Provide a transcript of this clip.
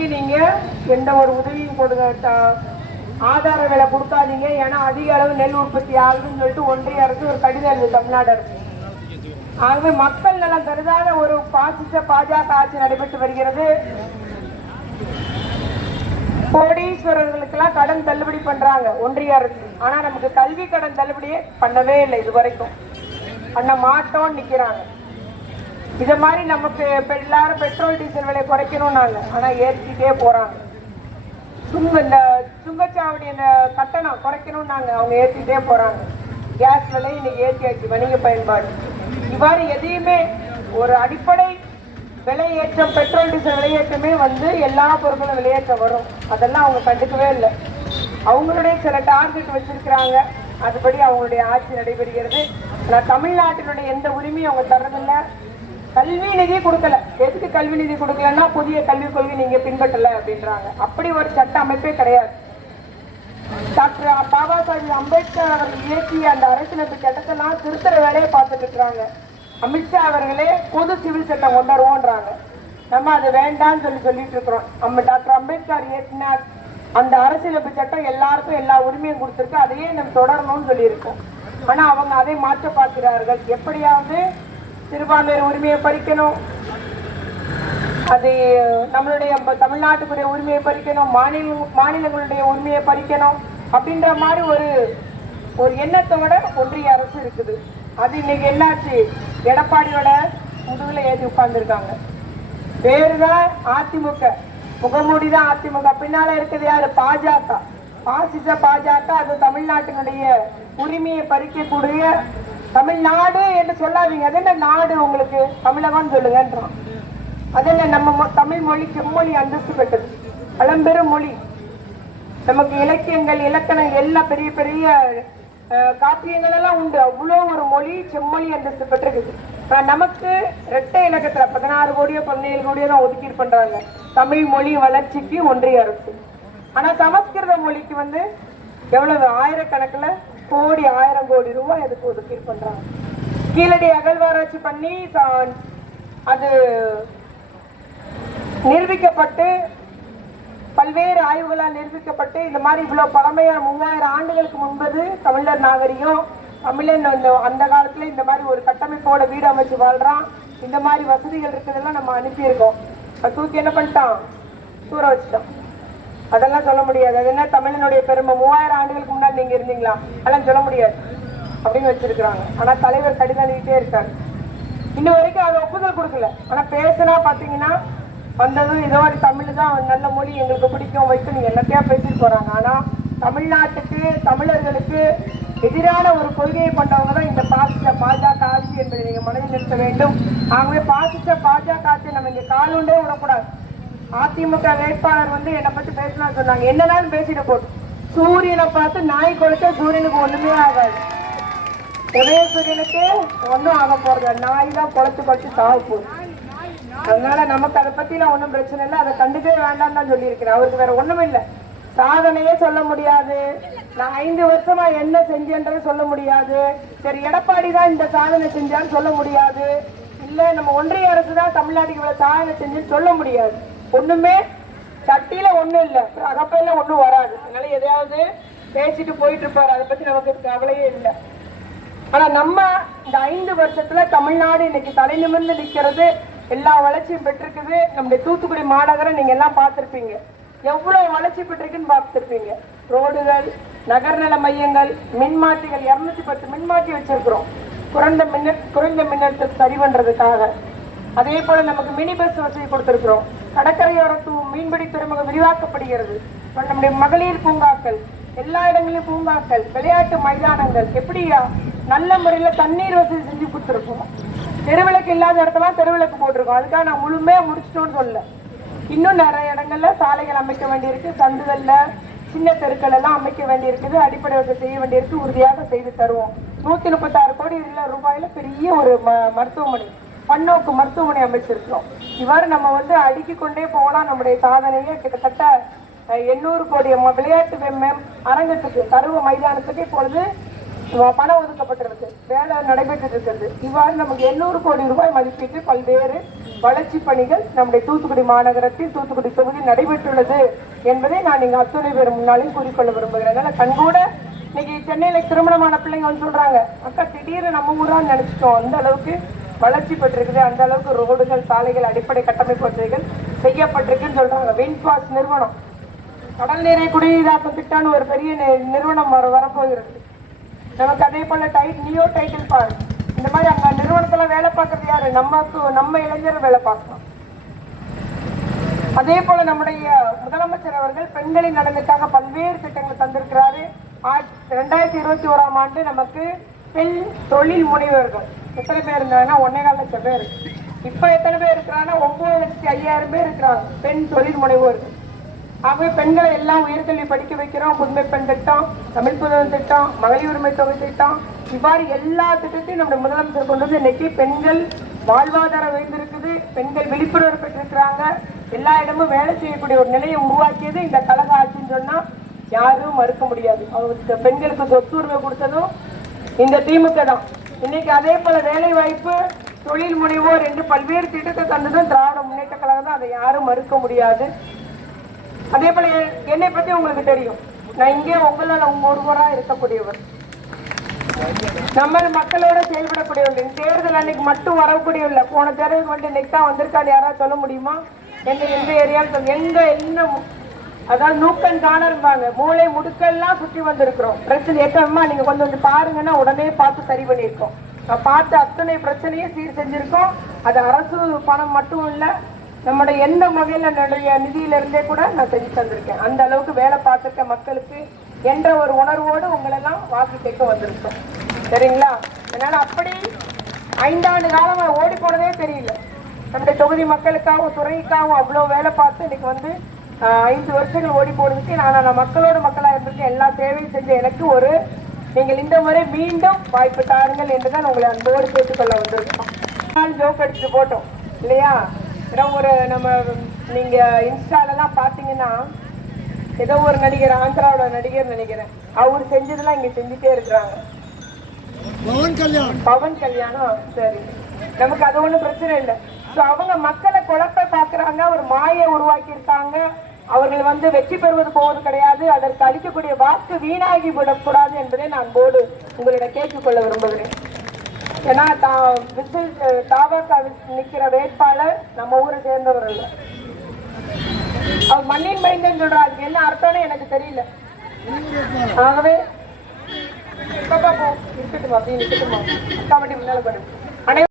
கல்விக்கு நீங்க எந்த ஒரு உதவியும் கொடுக்க ஆதார விலை கொடுக்காதீங்க, ஏன்னா அதிக அளவு நெல் உற்பத்தி ஆகுதுன்னு சொல்லிட்டு ஒன்றிய அரசு ஒரு கடிதம் எழுது தமிழ்நாடு அரசு. ஆகவே மக்கள் நலம் கருதாத ஒரு பாஜக ஆட்சி நடைபெற்று வருகிறது. கோடீஸ்வரர்களுக்கெல்லாம் கடன் தள்ளுபடி பண்றாங்க ஒன்றிய அரசு. ஆனா நமக்கு கல்வி கடன் தள்ளுபடியே பண்ணவே இல்லை, இது வரைக்கும் பண்ண மாட்டோம் நிக்கிறாங்க. இத மாதிரி நமக்கு எல்லாரும் பெட்ரோல் டீசல் விலை குறைக்கணும்னாங்க, ஆனா ஏற்றிட்டே போறாங்க. இந்த சுங்கச்சாவடி இந்த கட்டணம் குறைக்கணும்னாங்க, அவங்க ஏற்றிட்டே போறாங்க. கேஸ் விலை இன்னைக்கு ஏற்றியாச்சு, வணிக பயன்பாடு. இவ்வாறு எதையுமே ஒரு அடிப்படை விலையேற்றம், பெட்ரோல் டீசல் விலையேற்றமே எல்லா பொருட்களும் விலையேற்றம் வரும். அதெல்லாம் அவங்க கண்டுக்கவே இல்லை. அவங்களுடைய சில டார்கெட் வச்சிருக்கிறாங்க, அதுபடி அவங்களுடைய ஆட்சி நடைபெறுகிறது. ஆனால் தமிழ்நாட்டினுடைய எந்த உரிமையும் அவங்க தர்றதில்லை. கல்வி நிதி கொடுக்கல. எதுக்கு கல்வி நிதி கொடுக்கலன்னா புதிய கல்விக் கொள்கை நீங்க பின்பற்றல அப்படின்றாங்க. அப்படி ஒரு சட்ட அமைப்பே கிடையாது. டாக்டர் பாபா சாஹிப் அம்பேத்கர் அவர்கள் இயற்றிய அந்த அரசியலமைப்பு சட்டத்தெல்லாம் திருத்தர வேலையை பார்த்துட்டு இருக்கிறாங்க. அமித்ஷா அவர்களே பொது சிவில் சட்டம் கொண்டாடுவோன்றாங்க. நம்ம அது வேண்டாம்னு சொல்லிட்டு இருக்கிறோம். நம்ம டாக்டர் அம்பேத்கர் இயற்றின அந்த அரசியலமைப்பு சட்டம் எல்லாருக்கும் எல்லா உரிமையும் கொடுத்துருக்கு, அதையே நம்ம தொடரணும்னு சொல்லியிருக்கோம். ஆனா அவங்க அதை மாற்ற பார்க்கிறார்கள். எப்படியாவது சிறுபான்மையர் உரிமையை பறிக்கணும், அது நம்மளுடைய தமிழ்நாட்டுக்குரிய உரிமையை பறிக்கணும், மாநிலங்களுடைய உரிமையை பறிக்கணும் அப்படின்ற மாதிரி ஒரு எண்ணத்தோட ஒன்றிய அரசு இருக்குது. அது இன்னைக்கு என்னாச்சு, எடப்பாடியோட முதுகுல ஏற்றி உட்கார்ந்துருக்காங்க. வேறுதான் அதிமுக, முகமூடிதான் அதிமுக, பின்னால இருக்குது யாரு, பாஜக, பாசிச பாஜக. அது தமிழ்நாட்டினுடைய உரிமையை பறிக்கக்கூடிய தமிழ்நாடு என்று சொல்லாதீங்க. அது என்ன நாடு உங்களுக்கு, தமிழகம் சொல்லுங்கன்றான். அது என்ன, நம்ம தமிழ் மொழி செம்மொழி அந்தஸ்து பெற்றது, பழம்பெரும் மொழி. நமக்கு இலக்கியங்கள், இலக்கணம் எல்லாம் பெரிய பெரிய காப்பியங்கள் எல்லாம் உண்டு. அவ்வளோ ஒரு மொழி செம்மொழி அந்தஸ்து பெற்றிருக்குது. நமக்கு இரட்டை இலக்கத்துல 16 கோடியோ 17 கோடியோ தான் ஒதுக்கீடு பண்றாங்க தமிழ் மொழி வளர்ச்சிக்கு ஒன்றிய அரசு. ஆனா சமஸ்கிருத மொழிக்கு எவ்வளவு ஆயிரக்கணக்கில் கோடி, 1000 கோடி ரூபாய் அதுக்கு ஒதுக்கீடு பண்றாங்க. கீழடி அகழ்வாராய்ச்சி பண்ணி அது நிரூபிக்கப்பட்டு, பல்வேறு ஆய்வுகளால் நிரூபிக்கப்பட்டு, இந்த மாதிரி இவ்வளவு பழமையான 3000 ஆண்டுகளுக்கு முன்பது தமிழர் நாகரிகம், தமிழன் அந்த காலத்துல இந்த மாதிரி ஒரு கட்டமைப்போட வீடு அமைச்சு வாழ்றான், இந்த மாதிரி வசதிகள் இருக்குதெல்லாம் நம்ம அனுப்பியிருக்கோம். தூக்கி என்ன பண்ணிட்டான், தூர வச்சுட்டோம். அதெல்லாம் சொல்ல முடியாது. அது என்ன தமிழனுடைய பெருமை, 3000 ஆண்டுகளுக்கு முன்னாடி நீங்க இருந்தீங்களா, அதெல்லாம் சொல்ல முடியாது அப்படின்னு வச்சிருக்கிறாங்க. ஆனா தலைவர் கடிதம் எழுதிட்டே இருக்காரு. இன்னும் வரைக்கும் அதை ஒப்புதல் கொடுக்கல. ஆனா பேசினா பாத்தீங்கன்னா வந்ததும் இதோ தமிழ் தான் நல்ல மொழி, எங்களுக்கு பிடிக்கும் வைத்து நீங்க எல்லாத்தையா பேசிட்டு போறாங்க. ஆனா தமிழ்நாட்டுக்கு, தமிழர்களுக்கு எதிரான ஒரு கொள்கையை கொண்டவங்க தான் இந்த பாசிச பாஜக ஆட்சி என்பதை நீங்க மனதில் நிறுத்த வேண்டும். ஆகவே பாசிச பாஜக ஆட்சி நம்ம இங்க காலுண்டே விடக்கூடாது. அதிமுக வேட்பாளர் என்னை பத்தி பேசினா சொன்னாங்க, என்னன்னாலும் பேசிட்டு போட்டு, சூரியனை பார்த்து நாய் கொடுத்த சூரியனுக்கு ஒண்ணுமே ஆகாது, உதயசூரியனுக்கு ஒன்றும் ஆக போறது, நாய் தான் குளத்து குறைச்சு சாக போகுது. அதனால நமக்கு அதை பத்திலாம் ஒன்றும் பிரச்சனை இல்லை, அதை கண்டுக்கவே வேண்டாம் தான் சொல்லியிருக்கிறேன். அவருக்கு வேற ஒண்ணும் இல்லை, சாதனையே சொல்ல முடியாது, நான் 5 வருஷமா என்ன செஞ்சேன்றது சொல்ல முடியாது, சரி எடப்பாடி தான் இந்த சாதனை செஞ்சான்னு சொல்ல முடியாது, இல்ல நம்ம ஒன்றிய அரசு தான் தமிழ்நாட்டுக்கு இவ்வளவு சாதனை செஞ்சுன்னு சொல்ல முடியாது. ஒண்ணுமே சட்டியில ஒண்ணும் இல்லை, அகப்பையில ஒண்ணும் வராது. அதனால எதையாவது பேசிட்டு போயிட்டு இருப்பாரு, அதை பத்தி நமக்கு கவலையே இல்லை. ஆனா நம்ம இந்த 5 வருஷத்துல தமிழ்நாடு இன்னைக்கு தலை நிமிர்ந்து நிக்கிறது, எல்லா வளர்ச்சியும் பெற்றிருக்குது. நம்முடைய தூத்துக்குடி மாநகரம் நீங்க எல்லாம் பார்த்திருப்பீங்க, எவ்வளவு வளர்ச்சி பெற்றிருக்குன்னு பார்த்திருப்பீங்க. ரோடுகள், நகர்நல மையங்கள், மின்மாற்றிகள், 210 மின்மாற்றி வச்சிருக்கிறோம் குறைந்த மின்னழுத்தத்தை சரி பண்றதுக்காக. அதே போல நமக்கு மினி பஸ் வசதி கொடுத்திருக்கிறோம். கடற்கரையோர மீன்பிடி துறைமுகம் விரிவாக்கப்படுகிறது. நம்முடைய மகளிர் பூங்காக்கள், எல்லா இடங்களிலும் பூங்காக்கள், விளையாட்டு மைதானங்கள், எப்படியா நல்ல முறையில தண்ணீர் வசதி செஞ்சு கொடுத்துருக்கோம். தெருவிளக்கு இல்லாத இடத்துல தெருவிளக்கு போட்டிருக்கோம். அதுக்காக நான் முழுமையா முடிச்சிட்டோன்னு சொல்ல, இன்னும் நிறைய இடங்கள்ல சாலைகள் அமைக்க வேண்டியிருக்கு, சந்துகள்ல சின்ன தெருக்கள் எல்லாம் அமைக்க வேண்டியிருக்குது, அடிப்படை வசதி செய்ய வேண்டியிருக்கு, உறுதியாக செய்து தருவோம். 136 கோடி ரூபாயில பெரிய ஒரு மருத்துவமனை, பன்னோக்கு மருத்துவமனை அமைச்சிருக்கிறோம். இவ்வாறு நம்ம அடுக்கிக் கொண்டே போகலாம். நம்முடைய சாதனையே கிட்டத்தட்ட 800 கோடி விளையாட்டு அரங்கத்துக்கு, பருவ மைதானத்துக்கு இப்பொழுது பணம் ஒதுக்கப்பட்டிருக்கு, வேலை நடைபெற்று இருக்கிறது. இவ்வாறு நமக்கு 800 கோடி ரூபாய் மதிப்பீட்டு பல்வேறு வளர்ச்சி பணிகள் நம்முடைய தூத்துக்குடி மாநகரத்தில் தூத்துக்குடி தொகுதியில் நடைபெற்றுள்ளது என்பதை நான் இங்க அத்துணை பேர் முன்னாலும் கூறிக்கொள்ள விரும்புகிறேன். அதனால கண்கூட இன்னைக்கு சென்னையில திருமணமான பிள்ளைங்க வந்து சொல்றாங்க, அக்கா திடீர்னு நம்ம ஊரான்னு நினைச்சிட்டோம், அந்த அளவுக்கு வளர்ச்சி பெற்றிருக்குது, அந்த அளவுக்கு ரோடுகள், சாலைகள், அடிப்படை கட்டமைப்பு வசதிகள் செய்யப்பட்டிருக்குன்னு சொல்றாங்க. வின்பாஸ் நிறுவனம் கடல் நீரை குடிநீராக்கும் திட்டம்னு ஒரு பெரிய நிறுவனம் வரப்போகிறது நமக்கு. அதே போல நியோ டைட்டில் பார்க், இந்த மாதிரி அங்க நிறுவனத்துல வேலை பார்க்கறது யாரு? நம்ம இளைஞர் வேலை பார்க்கலாம். அதே போல நம்முடைய முதலமைச்சர் அவர்கள் பெண்களின் நலனுக்காக பல்வேறு திட்டங்கள் தந்திருக்கிறாரு. 2021ஆம் ஆண்டு நமக்கு பெண் தொழில் முனைவர்கள் எத்தனை பேர் இருந்தாங்கன்னா 1.25 லட்சம் பேர். இப்ப எத்தனை பேர் இருக்கிறாங்கன்னா 9,50,000 பேர் இருக்கிறாங்க பெண் தொழில் முனைவோர்கள். ஆகவே பெண்களை எல்லாம் உயர்கல்வி படிக்க வைக்கிறோம். புதுமை பெண் திட்டம், தமிழ் புதன் திட்டம், மகளிர் உரிமை தொகை திட்டம், இவ்வாறு எல்லா திட்டத்தையும் நம்முடைய முதலமைச்சர் கொண்டு வந்து இன்னைக்கு பெண்கள் வாழ்வாதாரம் வைத்திருக்குது, பெண்கள் விழிப்புணர்வு பெற்றிருக்கிறாங்க, எல்லா இடமும் வேலை செய்யக்கூடிய ஒரு நிலையை உருவாக்கியது இந்த கழக ஆட்சின்னு சொன்னா யாரும் மறுக்க முடியாது. அவருக்கு பெண்களுக்கு சொத்து உரிமை கொடுத்ததும் இந்த திமுக தான். இன்னைக்கு அதே போல வேலை வாய்ப்பு, தொழில் முனைவோர் என்று பல்வேறு திட்டத்தை தந்ததும் திராவிட முன்னேற்ற கழகம் தான், அதை யாரும் மறுக்க முடியாது. அதே போல என்னை பத்தி உங்களுக்கு தெரியும், நான் இங்கே உங்களால் ஒருவரா இருக்கக்கூடியவர், நம்ம மக்களோட செயல்படக்கூடியவர்கள். தேர்தல் அன்னைக்கு மட்டும் வரக்கூடியவில்லை, போன தேர்தலுக்கு வந்து இன்னைக்கு தான் வந்திருக்கான்னு யாராவது சொல்ல முடியுமா? எந்த ஏரியாவில் எங்க என்ன, அதாவது நூக்கன் காணருப்பாங்க, மூளை முடுக்கெல்லாம் சுற்றி வந்திருக்கிறோம். பிரச்சனை ஏற்றமா நீங்க கொஞ்சம் பாருங்கன்னா உடனே பார்த்து சரி பண்ணியிருக்கோம். நான் பார்த்து அத்தனை பிரச்சனையும் சீர் செஞ்சிருக்கோம். அது அரசு பணம் மட்டும் இல்லை, நம்முடைய எந்த வகையில் என்னுடைய நிதியிலிருந்தே கூட நான் செஞ்சு தந்திருக்கேன். அந்த அளவுக்கு வேலை பார்த்துருக்க மக்களுக்கு என்ற ஒரு உணர்வோடு உங்களெல்லாம் வாக்கு கேட்க வந்திருக்கோம். சரிங்களா? அதனால அப்படி 5 ஆண்டு காலம் ஓடி போனதே தெரியல. நம்முடைய தொகுதி மக்களுக்காகவும் துறைக்காகவும் அவ்வளோ வேலை பார்த்து இன்னைக்கு வந்து 5 வருஷங்கள் ஓடி போனதுக்கு நான் மக்களோட மக்களாக இருந்திருக்கேன். எல்லா சேவையும் செஞ்ச எனக்கு ஒரு நீங்கள் இந்த முறை மீண்டும் வாய்ப்பு தாருங்கள் என்றுதான் உங்களை அன்போடு கேட்டுக்கொள்ள வந்திருக்கோம். ஜோக் அடிச்சுட்டு போட்டோம் இல்லையா? ஒரு நம்ம நீங்க இன்ஸ்டாலெல்லாம் பார்த்தீங்கன்னா ஏதோ ஒரு நடிகர், ஆந்திராவோட நடிகர் நினைக்கிறேன், அவர் செஞ்சதெல்லாம் இங்க செஞ்சுட்டே இருக்கிறாங்க. பவன் கல்யாணம். சரி, நமக்கு அது ஒன்றும் பிரச்சனை இல்லை. ஸோ அவங்க மக்களை குழப்ப பார்க்குறாங்க, ஒரு மாயை உருவாக்கி இருக்காங்க. அவர்கள் வந்து வெற்றி பெறுவது போவது கிடையாது, அதற்கு அளிக்கக்கூடிய வாக்கு வீணாகி விடக்கூடாது என்பதை நான் போடு உங்களிடம் கேட்டுக்கொள்ள விரும்புகிறேன். ஏன்னா தாவக நிற்கிற வேட்பாளர் நம்ம ஊரை சேர்ந்தவர் இல்லை, அவர் மண்ணின் மைந்தன் சொல்றாரு. அதுக்கு என்ன அர்த்தம்னு எனக்கு தெரியல. ஆகவே இருக்கட்டுமா அப்படின்னு இருக்கட்டுமா கமிட்டி முன்னால